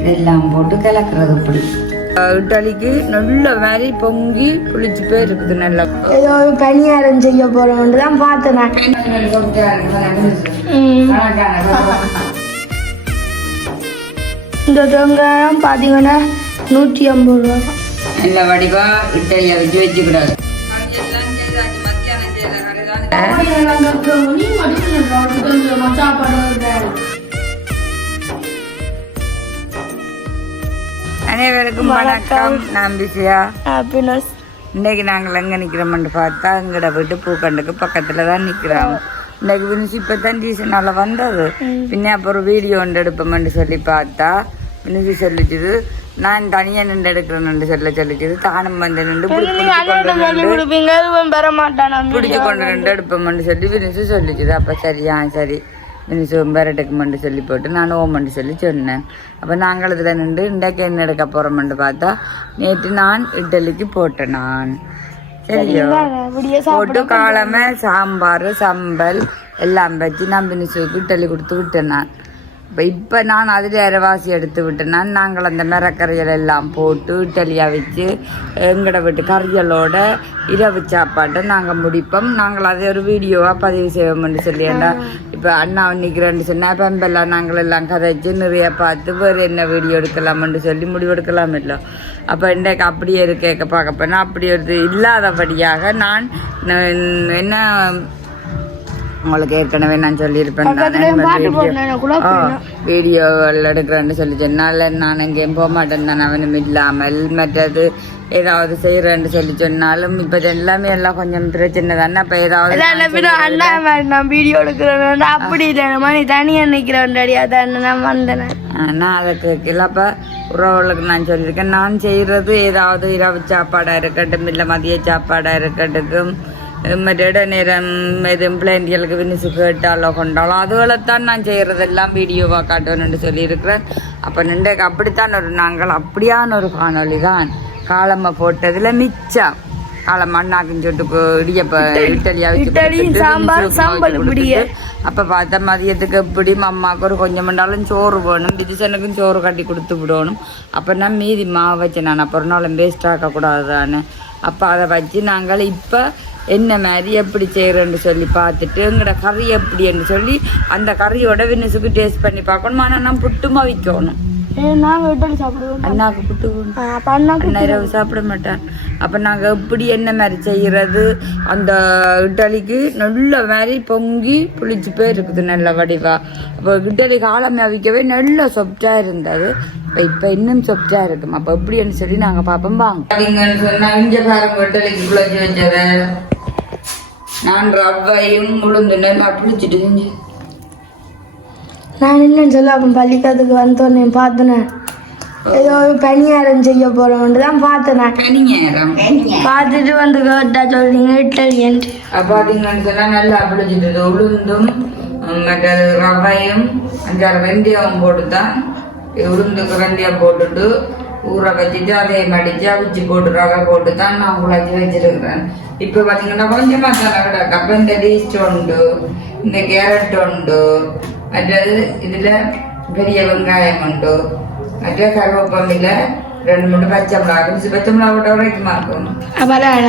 இதெல்லாம் போட்டு கலக்கிறது இப்படி இட்டாலிக்கு நல்ல மாதிரி பொங்கி புளிச்சு போய் இருக்குது. நல்லா ஏதோ பணியாரம் செய்ய போறோம் தான் பார்த்தேன். இந்த வெங்காயம் பார்த்தீங்கன்னா 150 ரூபா. நல்ல வடிவா இட்டாலியை வச்சு வச்சுக்கூடாது. அனைவருக்கும் வணக்கம். நான் பிஸியா. இன்னைக்கு நாங்கள் எங்க நிக்கிறோம்னு பார்த்தா எங்கட வீட்டு பூக்கண்டுக்கு பக்கத்துல தான் நிக்கிறோம். இன்னைக்கு வினிச்சு இப்பதான் டீசனால வந்தது. பின்ன அப்புறம் வீடியோ ஒன்று எடுப்போம்னு சொல்லி பார்த்தா வினிச்சு சொல்லிச்சுது நான் தனியா நின்று எடுக்கிறேன்னு சொல்லிச்சுது. தானும் வந்து நின்று பிடிச்சு கொண்டு நின்று எடுப்போம்னு சொல்லி வினிச்சு சொல்லிச்சுது. அப்ப சரியா சரி வினிச்சு பெரட்டுக்குமெண்டு சொல்லி போட்டு நான் ஓமெண்டு சொல்லி சொன்னேன். அப்போ நாங்கள் இதில் நின்று இன்றைக்கு என்ன எடுக்க போகிறோம்னு பார்த்தா நேற்று நான் இட்லிக்கு போட்டேன். நான் சரியோ போட்டு காலமே சாம்பார் சம்பல் எல்லாம் வச்சு நான் வினிச்சுக்கு இட்லி கொடுத்து விட்டேன். நான் இப்போ நான் அதில் அரைவாசி எடுத்து விட்டேன்னா நாங்கள் அந்த மிரக்கறிகள் எல்லாம் போட்டு இட்டலியாக வச்சு எங்கட வீட்டு கறிகளோட இரவு சாப்பாட்டை நாங்கள் முடிப்போம். நாங்கள் அதை ஒரு வீடியோவாக பதிவு செய்வோம்னு சொல்லி ஏன்னா இப்போ அண்ணா நிற்கிறேன்னு சொன்னால் பெம்பெல்லாம் நாங்கள் எல்லாம் கதைச்சு நிறைய பார்த்து வேறு என்ன வீடியோ எடுக்கலாம்னு சொல்லி முடிவெடுக்கலாம் இல்லை. அப்போ இன்றைக்கு அப்படியே இருக்க பார்க்க போனால் அப்படி ஒரு இல்லாதபடியாக நான் என்ன உங்களுக்கு ஏற்கனவே நான் சொல்லியிருப்பேன். வீடியோவில் எடுக்கிறேன்னு சொல்லி சொன்னால் நான் எங்கேயும் போக மாட்டேன் தான் அவனும் இல்லாமல் மற்றது ஏதாவது செய்யறேன்னு சொல்லி சொன்னாலும் இப்ப எல்லாமே எல்லாம் கொஞ்சம் பிரச்சனை தானே. அப்ப ஏதாவது நான் வீடியோ எடுக்கிறேன் அப்படி இல்லை நீ தனியா நிக்கிறேன் அதான் நான் வந்தேன். நான் அதை கேட்கல. அப்ப உறவுகளுக்கு நான் சொல்லியிருக்கேன் நான் செய்யறது ஏதாவது இரவு சாப்பாடா இருக்கட்டும் இல்லை மதிய சாப்பாடா இருக்கட்டும் மற்ற நேரம் எதுவும் பிள்ளைங்களுக்கு வினிச்சு கேட்டாலோ கொண்டாலோ அதுகளைத்தான் நான் செய்யறதெல்லாம் வீடியோவாக காட்டணும்னு சொல்லியிருக்கிறேன். அப்போ நின்றைக்கு அப்படித்தான் நாங்கள் அப்படியான ஒரு காணொலி தான் காலம்மா போட்டதுல மிச்சம் காலம் அண்ணாக்குன்னு சொல்லிட்டு இடியப்ப இட்டலியா வச்சு அப்போ பார்த்தா மதியத்துக்கு எப்படி அம்மாவுக்கு ஒரு கொஞ்சம் மண்டாலும் சோறு வேணும். விதிசனுக்கும் சோறு கட்டி கொடுத்து விடணும். அப்போ நான் மீதி மாவு வச்சேன். நான் அப்புறம் நாளும் வேஸ்ட் ஆக்கக்கூடாது தானே. அப்போ அதை வச்சு நாங்கள் இப்போ என்ன மாதிரி எப்படி செய்கிறேன்னு சொல்லி பார்த்துட்டு எங்களோட கறி எப்படின்னு சொல்லி அந்த கறியோட வினிசுக்கு டேஸ்ட் பண்ணி பார்க்கணும். ஆனால் நான் புட்டுமா வைக்கணும். அண்ணாக்கு புட்டு அண்ணா இரவு சாப்பிட மாட்டேன். அப்போ நாங்கள் எப்படி என்ன மாதிரி செய்கிறது அந்த இட்லிக்கு நல்ல மாதிரி பொங்கி புளிச்சு போய் இருக்குது நல்ல வடிவா. அப்போ இட்லி காலமே அவிக்கவே நல்ல சொப்டாக இருந்தது. இப்போ இன்னும் சொப்டாக இருக்கும். அப்போ எப்படின்னு சொல்லி நாங்கள் பார்ப்போம். வாங்க சொன்னா இஞ்ச பாருங்க இட்லிக்கு புளிச்சு வச்சத நான் ரவையும் உளுந்துன்னு புளிச்சுட்டு செஞ்சு நான் இல்லைன்னு சொல்ல அப்போ பள்ளிக்கூடத்துக்கு வந்தோன்னே பார்த்தேன். ஏதோ பணியாரம் செய்ய போறோம் தான் பார்த்தேன். பணியாரம் பார்த்துட்டு வந்து கேட்டா சொல்றீங்க இட்டலியன்ட்டு. பார்த்தீங்கன்னு சொன்னா நல்லா புளிச்சுட்டு உளுந்தும் மற்ற ரவையும் 5-6 வெந்தயம் போட்டு தான் உளுந்துக்கு வெந்தயம் போட்டுட்டு ஊற வச்சுட்டு அதே மடிச்சு அவிச்சு போட்டு ரவை போட்டு தான் நான் உழைச்சி வச்சிருக்கிறேன். இப்போ பார்த்தீங்கன்னா கொஞ்சம் மசாலா கிடக்கு. அப்போ இந்த டீஸ்ட் உண்டு, இந்த கேரட் உண்டு, மற்றது இதில் பெரிய வெங்காயம் உண்டு, மற்ற கருவேப்பமில்ல 2-3 பச்சை மிளகா பிடிச்சி பச்சை மிளகா போட்ட வரைக்குமா இருக்கும்.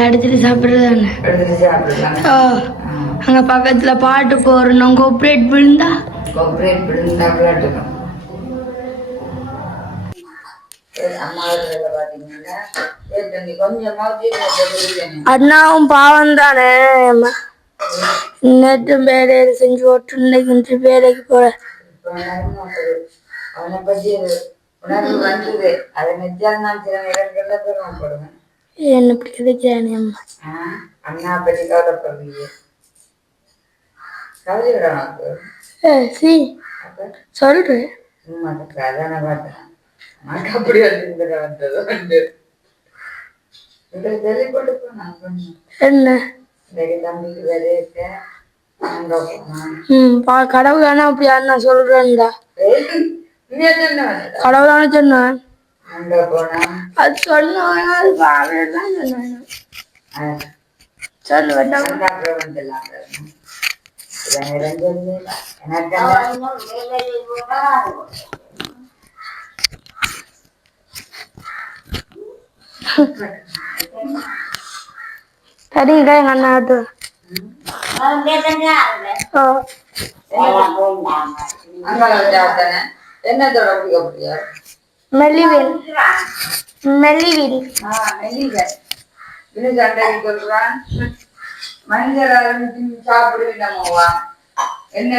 எடுத்துட்டு சாப்பிடுறது எடுத்துட்டு சாப்பிடலாம். அங்கே பக்கத்தில் பாட்டு போறோம். கோப்ரேட் விழுந்தா விளையாட்டுக்கும் அண்ணாவும் பாவம் தானே. நேற்று வேலையை செஞ்சு ஓட்டு இன்னைக்கு வேலைக்கு போற என்ன பிடிக்குது அண்ணா பற்றி கவலைப்படுறீங்க. சொல்றேன் அப்படி வந்தது என்ன கடவுளான அப்படி அண்ணா சொல்றேன்டா. கடவுளான சொன்னான் அது சொன்னான் சொல்லு சரிங்க எங்க அண்ணா அது என்னத்தோட முடியா மெல்லிவில் மெல்லிவில் சொல்றான் மஞ்சள் சாப்பிடுவா என்ன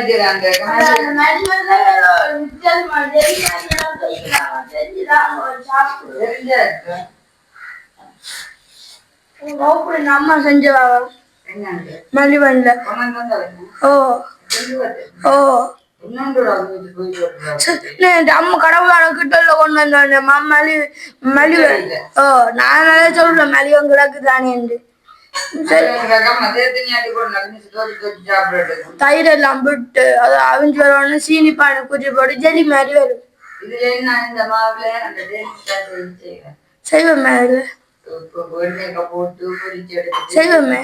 அம்மா செஞ்சவா மல்லிவன்ல ஓ ஓ அம்மா கடவுளோட கிட்ட கொண்டு வந்தோம் மலிவ ஓ நான் சொல்றேன் மலிவன் கிடக்கு தானே தயிர் எல்லாம் விட்டு அது அவிஞ்சு வரணும்னு சீனி பானை குச்சி போட்டு ஜெலி மாதிரி வரும் செய்வோமே செய்வோமே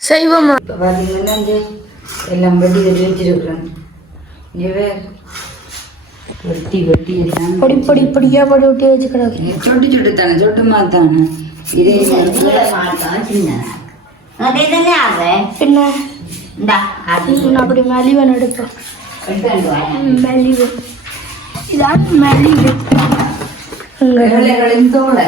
செய்வோமா எல்லாம் வெட்டி வெட்டி வச்சிருக்கிறேன் வெட்டி வெட்டி எல்லாம் பொடி பொடி பொடியா பொடி ஒட்டி வச்சுக்கிறாங்க சொட்டு சொட்டு தானே சொட்டு மாத்தானே இதே பின்ன அப்படி மலிவன் எடுப்போம் மலிவு இதான் மலிவு வெள்ளைகளின் தோலை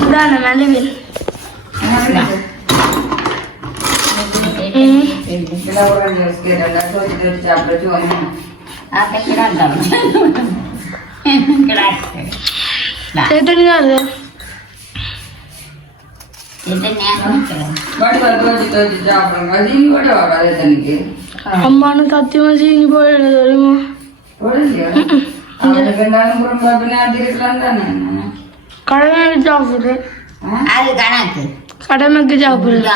இதான மலிவில் அம்மானு சத்தியமா சீனி போயிடுது தெரியுமா கடமைக்கு சாப்பிடுறேன் கடமைக்கு சாப்பிடுறேன்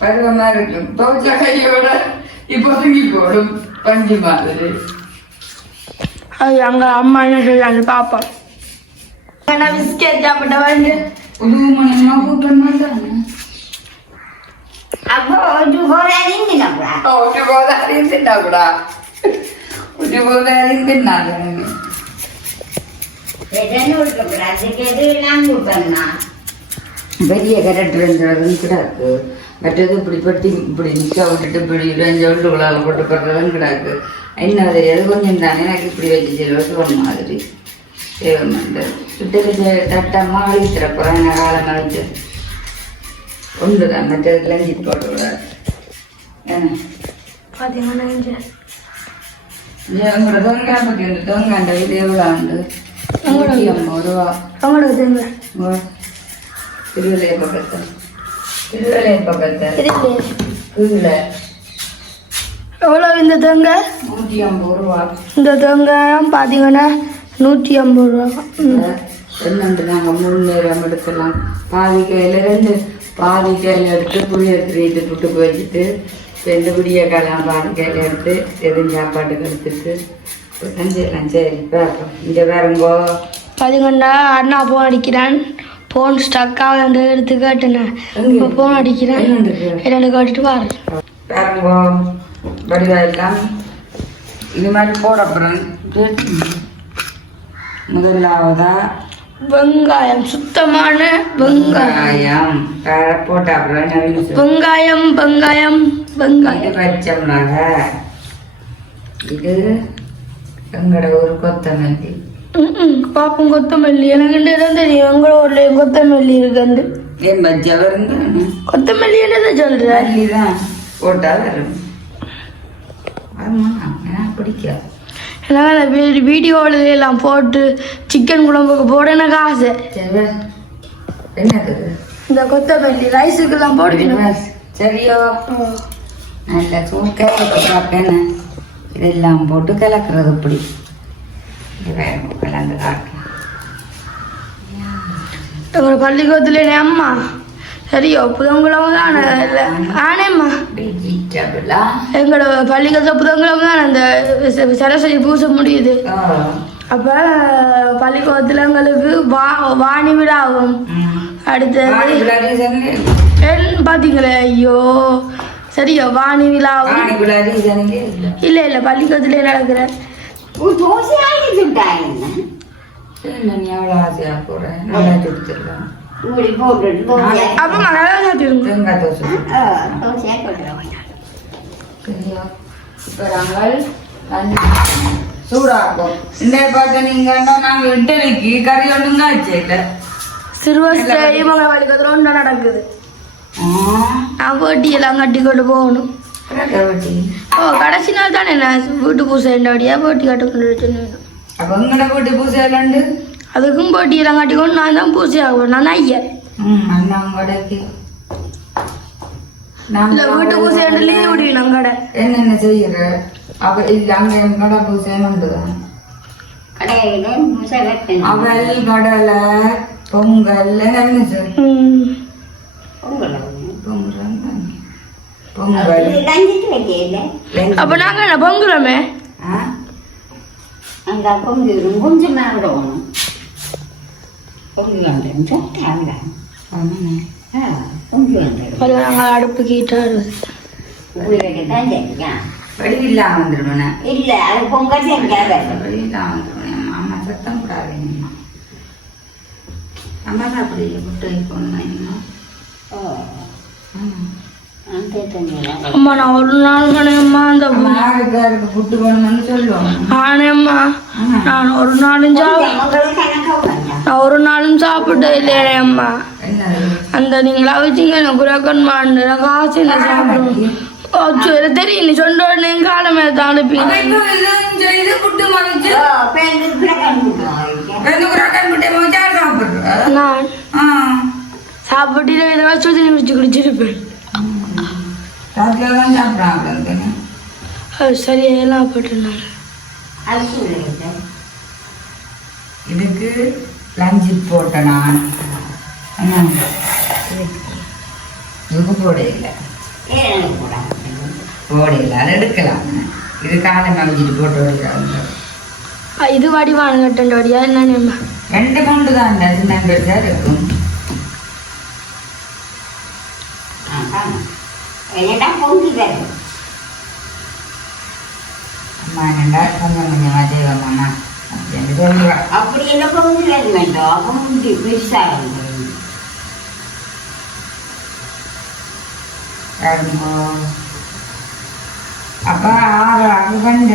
பருவமா இருக்கும் தோச்ச கையோட இப்போ தூங்கி போடும் பஞ்சு மாதிரி அது அங்க அம்மா என்ன சொல்றாங்க பாப்போம் பிஸ்கெட் சாப்பிட்ட வந்து புது மனமா கூட்டம் மாட்டாங்க அப்போ ஒரு போராடிங்க பெரிய கரெக்டுன்றது கிடாக்கு மற்றது இப்படி பட்டி இப்படி நிற்க விட்டுட்டு இப்படி ரெஞ்ச விட்டுக்குள்ளால போட்டு போடுறதும் கிடாக்கு என்ன தெரியாது கொஞ்சம் தானே எனக்கு இப்படி வச்சு சொல்லுவது மாதிரி தேவமண்டு சுட்டு தட்டம்மா அழித்துற போகிறேன் என்ன காலம் அழிச்சு ஒன்று தான் மற்றதுல இஞ்சி போட்டு விடாது என்ன பார்த்தீங்கன்னா உங்களோட தொங்காய் பற்றி வந்து தொங்காண்ட இது எவ்வளோ உண்டு 50 ரூபா அவங்களுக்கு தெரியுங்க திருவிலைய பக்கத்தில் கீழே எவ்வளோ இந்த தேங்காய் 150 ரூபா இந்த தேங்காய் பார்த்தீங்கன்னா 150 ரூபா என்னண்டு நாங்கள் 3 நேரம் எடுக்கலாம் பாதி கையில் எடுத்து புளி எடுத்து புட்டுக்கு வச்சுட்டு ரெண்டு பிடிய காலம் பாதி கையில் எடுத்து எதுவும் சாப்பாட்டுக்கு எடுத்துட்டு செஞ்சிடலாம் சரி பார்ப்போம் இங்கே வேறங்கோ பார்த்தீங்கன்னா அண்ணா ஃபோன் அடிக்கிறான் ஃபோன் ஸ்டக்காக அந்த எடுத்து கேட்டுனேன் இப்போ ஃபோன் அடிக்கிறேன் என்னென்னு கேட்டுட்டு பாரு வேறங்கோ வடிவாயிடலாம் இது மாதிரி போட அப்புறம் முதலாவதா வெங்காயம் சுத்தமான வெங்காயம் போட்ட அப்புறம் வெங்காயம் வெங்காயம் வெங்காயம் பச்சை மிளகாய் இது எங்களோட ஒரு கொத்தமல்லி பாப்போம் கொத்தமல்லி எனக்கு தெரியும் எங்களோட ஊர்லயும் கொத்தமல்லி இருக்கு ஏன் பச்சை வருங்க கொத்தமல்லி என்னதான் சொல்ற தான் போட்டா வரும் எனக்கு பிடிக்காது ஏன்னா வீடியோவில் எல்லாம் போட்டு சிக்கன் குழம்புக்கு போட எனக்கு ஆசை என்னது இந்த கொத்தமல்லி ரைஸுக்கெல்லாம் போடுவீங்க சரியோ நல்ல சூழ்க்கேன் இதெல்லாம் போட்டு கலக்கிறது இப்படி கலந்து காட்டு எங்களோட பள்ளிக்கூடத்துல அம்மா சரியோ புதன்குழம்பு தானே இல்லை ஆனேம்மா எங்களோட பள்ளிக்கூட புதன்கிழமை தான் அந்த சரஸ்வதி பூசை முடியுது. அப்ப பள்ளிக்கூடத்துல எங்களுக்கு வாணி விழா ஆகும். அடுத்தது பாத்தீங்களே, ஐயோ சரியா வாணி விழா ஆகும். இல்ல இல்ல பள்ளிக்கூடத்துல நடக்கிற அப்ப மகாராஜா சூடாக்கும். இந்த பார்த்து நீங்க நாங்க இட்டலிக்கு கறி ஒண்ணுங்க வச்சுட்ட சிறுவஸ்டே மகாபலிபுரத்துல ஒன்றா நடக்குது. நான் போட்டியெல்லாம் கட்டி கொண்டு போகணும். ஓ கடைசி நாள் தானே நான் வீட்டு பூசை என்னடியா போட்டி கட்ட கொண்டு சொன்னேன். அப்ப உங்களோட வீட்டு பூசை எல்லாம் அதுக்கும் போட்டியெல்லாம் கட்டி கொண்டு நான் தான் பூசை ஆகுவேன். நான் ஐயர் வீட்டு பூசை லீவ் விடுவேன். கடை என்னென்ன செய்யற அவ அங்க கடை பூசை உண்டுதான். அவல் கடலை பொங்கல் அப்ப நாங்க என்ன பொங்குறோமே அடுப்பு கீட்டாரு வெளியில்லாம வந்துடுவேன். இல்ல அது பொங்கல் வெளியில்லாம வந்துடுவேன். அம்மா சத்தம் கூடாதுங்கம்மா. அம்மா அப்படி முட்டை போடணும். அம்மா நான் ஒரு நாள் கணேம்மா அந்த புட்டு போடணும்னு சொல்லுவோம். ஆனேம்மா நான் ஒரு நாளும் சாப்பிட்டே இல்லையே அம்மா. அந்த நீங்களா வச்சுங்க எனக்கு குரக்கன்மான்னு காசு இல்லை சாப்பிடுவோம். தெரியும் நீ சொன்ன உடனே காலமே தான் அனுப்பிங்க. நான் சாப்பிட்டு இதை வச்சு வச்சு குடிச்சிருப்பேன். அது சரியா போட்டு இதுக்கு லஞ்சு போட்ட நான் இதுக்கு போட இல்லை போடல எடுக்கலாம். இது காலம் அமைச்சிட்டு போட்டு வடிக்காங்க. இது வடிவான கட்டண்ட வடியா என்ன ரெண்டு கொண்டு தான் சின்ன பெருசா இருக்கும். அம்மா என்னடா கொஞ்சம் கொஞ்சமா செய்வோம்மா அப்படின்னு சொல்லுவா. அப்படி என்ன பொங்கி வேண்டாம். அப்ப பெருசா அப்ப 6 6 12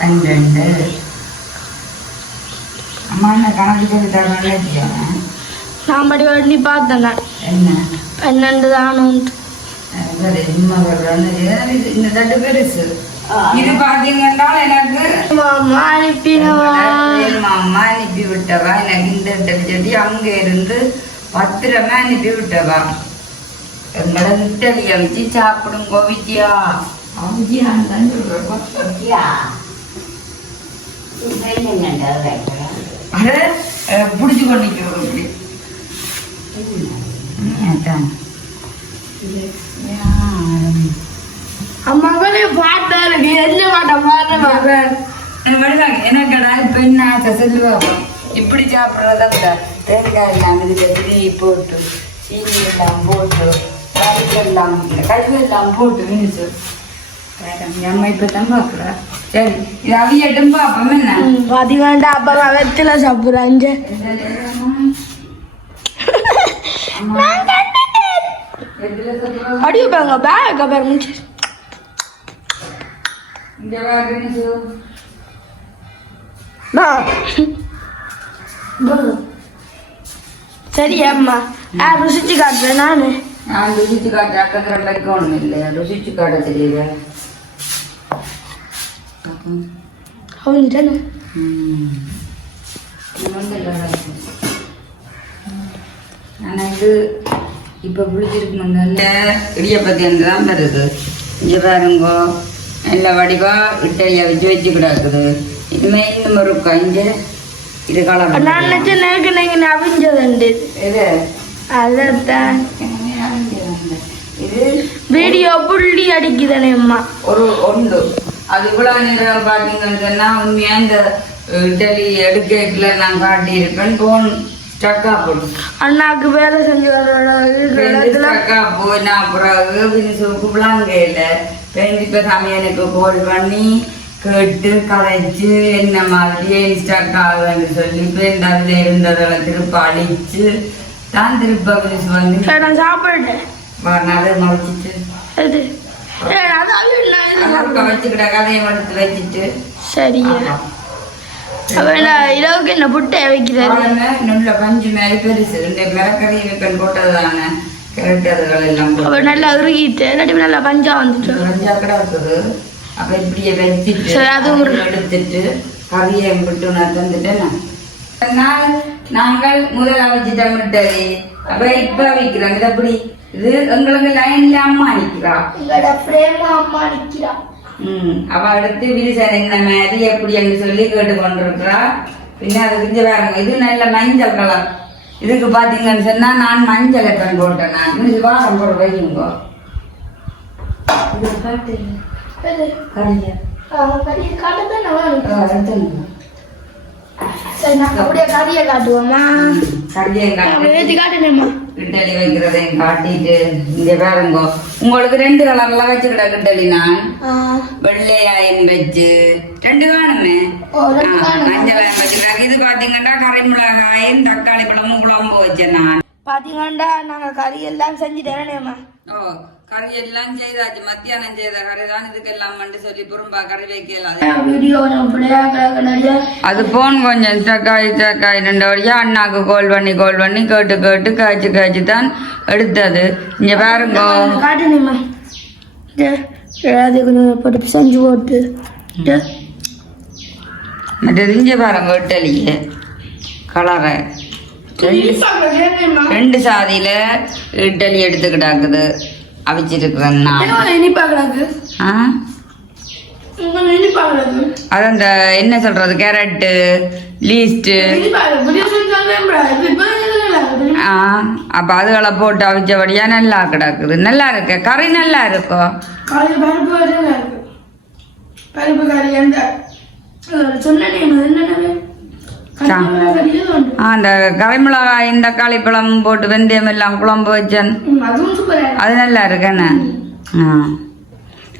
6 12 அம்மா என்ன கணக்கு சொல்லி தரணும். நான் படி வண்டி பார்த்தேன். என்ன 12 தானு இந்த தட்டு பெருசு. இது பாத்தீங்கன்னா எனக்கு மாமா அனுப்பி விட்டவா. எனக்கு இந்த செடி அங்க இருந்து பத்திரமா அனுப்பி விட்டவா. எங்களை இட்டலிய வச்சு சாப்பிடும் கோவிச்சியா அவஜியான்னு புடிச்சு கொண்டிருக்கிறோம். இப்படி அம்மாவே பார்த்தாரு என்ன மாட்டேன் எனக்கடா இப்ப என்ன ஆசை சொல்லுவா. இப்படி சாப்பிட்றதா தேங்காய் எல்லாம் இதுல போட்டு சீனி எல்லாம் போட்டு கழுவெல்லாம் போட்டு வினிச்சு அம்மா இப்பதான் பாக்குறா. சரி இது அவியட்டும் பாப்போம். என்ன பாதி வேண்டாம். அப்ப வெத்தில சாப்பிடுறாங்க. அடிய பாருங்க பேக் பாருங்க. இங்க பாருங்க சரி அம்மா ருசிச்சு காட்டுறேன். நான் ருசிச்சு காட்டுறேன். அக்கத்துல ரெண்டாக்கு ஒண்ணும் இல்லையா ருசிச்சு காட்ட தெரியல. அவன்கிட்ட ஆனா இது இப்ப பிடிச்சிருக்கு. முன்ன இடியப்பத்தி தான் வருது. இங்க பாருங்க நல்ல வடிவா இட்டையா வச்சு வச்சு கிடக்குது. இனிமே இன்னும் இருக்கா இங்க இது காலம் நான் நினைச்சேன் அவிஞ்சதுண்டு. இது அதான் இது வீடியோ புள்ளி அடிக்குதானே அம்மா ஒரு ஒன்று அது இவ்வளவு நேரம் பாத்தீங்கன்னு சொன்னா உண்மையா இந்த இட்டலி எடுக்கல நான் காட்டியிருப்பேன் போன் ஸ்டக்கா போடும் அண்ணாக்கு வேலை செஞ்சு ஸ்டக்கா போய் நான் அப்புறம் கூப்பிடலாங்கல இப்ப சமையனுக்கு கோல் பண்ணி கேட்டு கதைச்சு என்ன மாதிரி ஏன் ஸ்டக் ஆகுதுன்னு சொல்லி இப்ப அதுல இருந்ததை திருப்ப அழிச்சு தான் திருப்ப வந்து நான் சாப்பிட்டேன் அதை முடிச்சிட்டு வச்சுக்கிட்ட கதையை எடுத்து வச்சுட்டு சரியா இரவுக்கு என்ன புட்டை வைக்கிறாரு நல்ல பஞ்சு மேலே பெருசு இந்த மிளக்கறி வைப்பன் போட்டதுதானே கரெக்ட் அதுகள் எல்லாம் நல்லா உருகிட்டு நல்லா பஞ்சா வந்துட்டு பஞ்சா கூட இருக்குது அப்ப இப்படியே வச்சுட்டு எடுத்துட்டு கறியை விட்டு நான் தந்துட்டேன் நாங்கள் முதல் அவிச்சிட்டோம் விட்டது அப்ப இப்ப வைக்கிறோம் இது அப்படி இது எங்களுக்கு லைன்ல அம்மா நிக்கிறா அம்மா நிக்கிறா அவ அடுத்து விரிசன் என்ன மாதிரி எப்படி என்று சொல்லி கேட்டு கொண்டிருக்கிறா பின்ன அது கொஞ்சம் வேறங்க இது நல்ல மஞ்சள் கலர் இதுக்கு பாத்தீங்கன்னு சொன்னா நான் மஞ்சள் எத்தனை போட்டேன் நான் இது வாரம் போட வைக்குங்கோ இது பாட்டு அப்படியே கறியை காட்டுவோமா கறியை காட்டுனேம்மா கிட்டலி வைக்கிறதையும் காட்டிட்டு இங்க பாருங்க உங்களுக்கு 2 கலர்ல வச்சுக்கிட்ட கிட்டலி நான் வெள்ளையாயம் வச்சு 2 காணுமே மஞ்சளாயம் வச்சுக்கிட்டாங்க இது பாத்தீங்கன்னா கறிமிளகாயும் தக்காளி பழமும் குழம்பு வச்சேன் நான் பாத்தீங்கன்னா நாங்க கறி எல்லாம் செஞ்சுட்டேனேம்மா கறி எல்லாம் செய்தாச்சு மத்தியானம் செய்த கறி தான் இதுக்கெல்லாம் வந்து சொல்லி புறம்பா கறி வைக்கலாம் அது போன் கொஞ்சம் சக்காய் 2 வழியா அண்ணாக்கு கோல் பண்ணி கேட்டு காய்ச்சி தான் எடுத்தது இங்க பாருங்க காட்டுனேம்மா போட்டு செஞ்சு போட்டு மற்றது இங்க பாருங்க இட்டலியே கலரை 2 சாதியில இட்டலி எடுத்துக்கிட்டாக்குது அவிச்சிருக்கிறேன் அது அந்த என்ன சொல்றது கேரட்டு லீஸ்ட் அப்ப அதுகளை போட்டு அவிச்சபடியா நல்லா கிடக்குது நல்லா இருக்கு கறி நல்லா இருக்கும் அந்த கரைமிளகாய் தக்காளி பழம் போட்டு வெந்தயம் எல்லாம் குழம்பு வச்சேன் அது நல்லா இருக்கேன்னு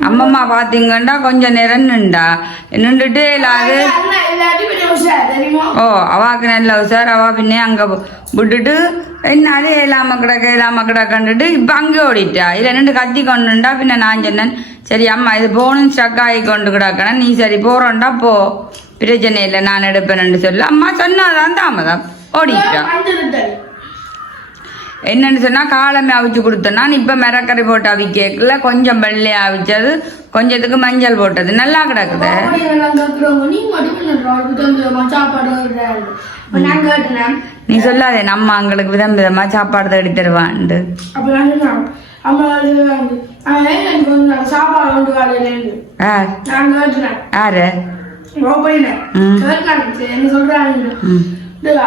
அம்மம்மா பாத்தீங்கன்னா கொஞ்சம் நேரம் நின்றுட்டு இல்லாது அவாக்கு நல்ல உசார் அவா பின்னே அங்க விட்டுட்டு என்னாலே இல்லாம கிடக்கண்டுட்டு இப்ப அங்கே ஓடிட்டா இல்ல நின்று கத்தி கொண்டுண்டா பின்ன நான் சொன்னேன் சரி அம்மா இது போகணும் ஸ்டக் ஆகி கொண்டு கிடக்கணும் நீ சரி போறோண்டா போ பிரச்சனை இல்லை நான் எடுப்பேன்னு சொல்ல அம்மா சொன்னாதான் தாமதம் ஓடிட்டான் என்னன்னு சொன்னா காலமே அவிச்சு கொடுத்தேன் நான் இப்ப மிரக்கறி போட்டு அவிக்கல கொஞ்சம் வெள்ளையா அவிச்சது கொஞ்சத்துக்கு மஞ்சள் போட்டது நல்லா கிடக்குது நீ சொல்லாதே நம்ம எங்களுக்கு விதம் விதமா சாப்பாடு தேடி தருவான்ட்டு யாரு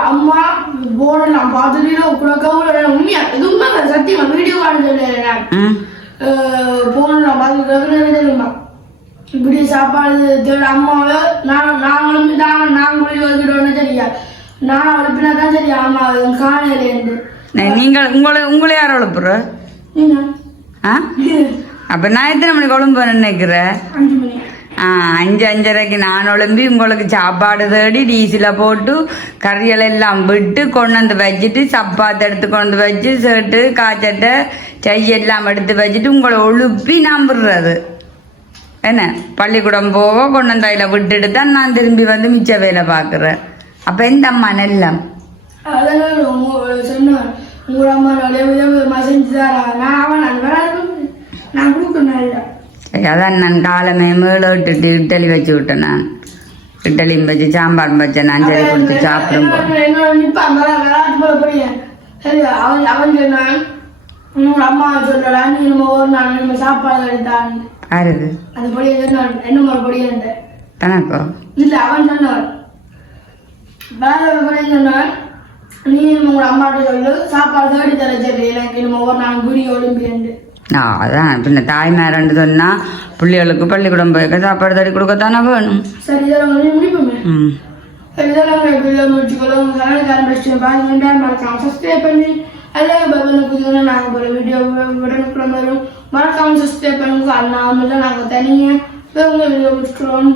அம்மா போடலாம் பார்த்துட்டு உண்மையா எதுவுமே சத்தியமா வீடியோ போனலாம் பார்த்துட்டு இப்படி சாப்பாடு அம்மாவே நாங்களும் நாங்களும் வைக்கிறோன்னு தெரியா நான் அனுப்பினா தான் தெரியா அம்மா காலையில நீங்கள் உங்களை யாரும் எழுப்புற அப்ப நான் எத்தனை மணிக்கு கொழும்பு நினைக்கிறேன் 5 மணி 5-5:30 நான் ஒழும்பி உங்களுக்கு சாப்பாடு தேடி டீசில போட்டு கறியெல்லாம் விட்டு கொண்டு வந்து வச்சுட்டு சப்பாத்து எடுத்து கொண்டு வச்சு சேட்டு காய்ச்சட்டை செய்யெல்லாம் எடுத்து வச்சுட்டு உங்களை ஒழுப்பி நான் விடுறது என்ன பள்ளிக்கூடம் போக கொண்டு வந்து அதில் விட்டுட்டு தான் நான் திரும்பி வந்து மிச்ச வேலை பார்க்குறேன் அப்போ எந்த அம்மா நெல்லம் அதான் நான் காலமே மேலே விட்டுட்டு இட்டலி வச்சு விட்டேன் நான் இட்டலியும் வச்சு சாம்பார் வச்சேன் நான் சரி கொடுத்து சாப்பிடும் அம்மா சொல்லலாம் நீ ஒரு நாள் சாப்பாடு எடுத்தான் யாருக்கு அந்த பொடியை என்ன பொடியா கணக்கோ இல்ல அவன் சொன்னான் வேற சொன்னான் நீ உங்களோட அம்மாட்ட சொல்லு சாப்பாடு தேடி தர சொல்லி எனக்கு நம்ம ஒவ்வொரு நாள் குடி ஒலிம்பியண்டு. அதான் பின்ன தாய்மாரண்டு சொன்னா பிள்ளைகளுக்கு பள்ளிக்கூடம் போய் சாப்பாடு தடி கொடுக்கத்தானே வேணும். சரி இதெல்லாம் முடிப்போமே. இதெல்லாம் வீடியோ முடிச்சுக்கொள்ளும். உங்கள் சேனலுக்கு ஆரம்பிச்சு பாருங்க, மறக்காம சப்ஸ்கிரைப் பண்ணி எல்லாம் புதுனா நாங்கள் ஒரு வீடியோ உடனுக்குள்ள வரும். மறக்காம சப்ஸ்கிரைப் பண்ணுங்க. அண்ணாமல் நாங்கள் தனியாக வீடியோ முடிச்சுக்கிறோம்.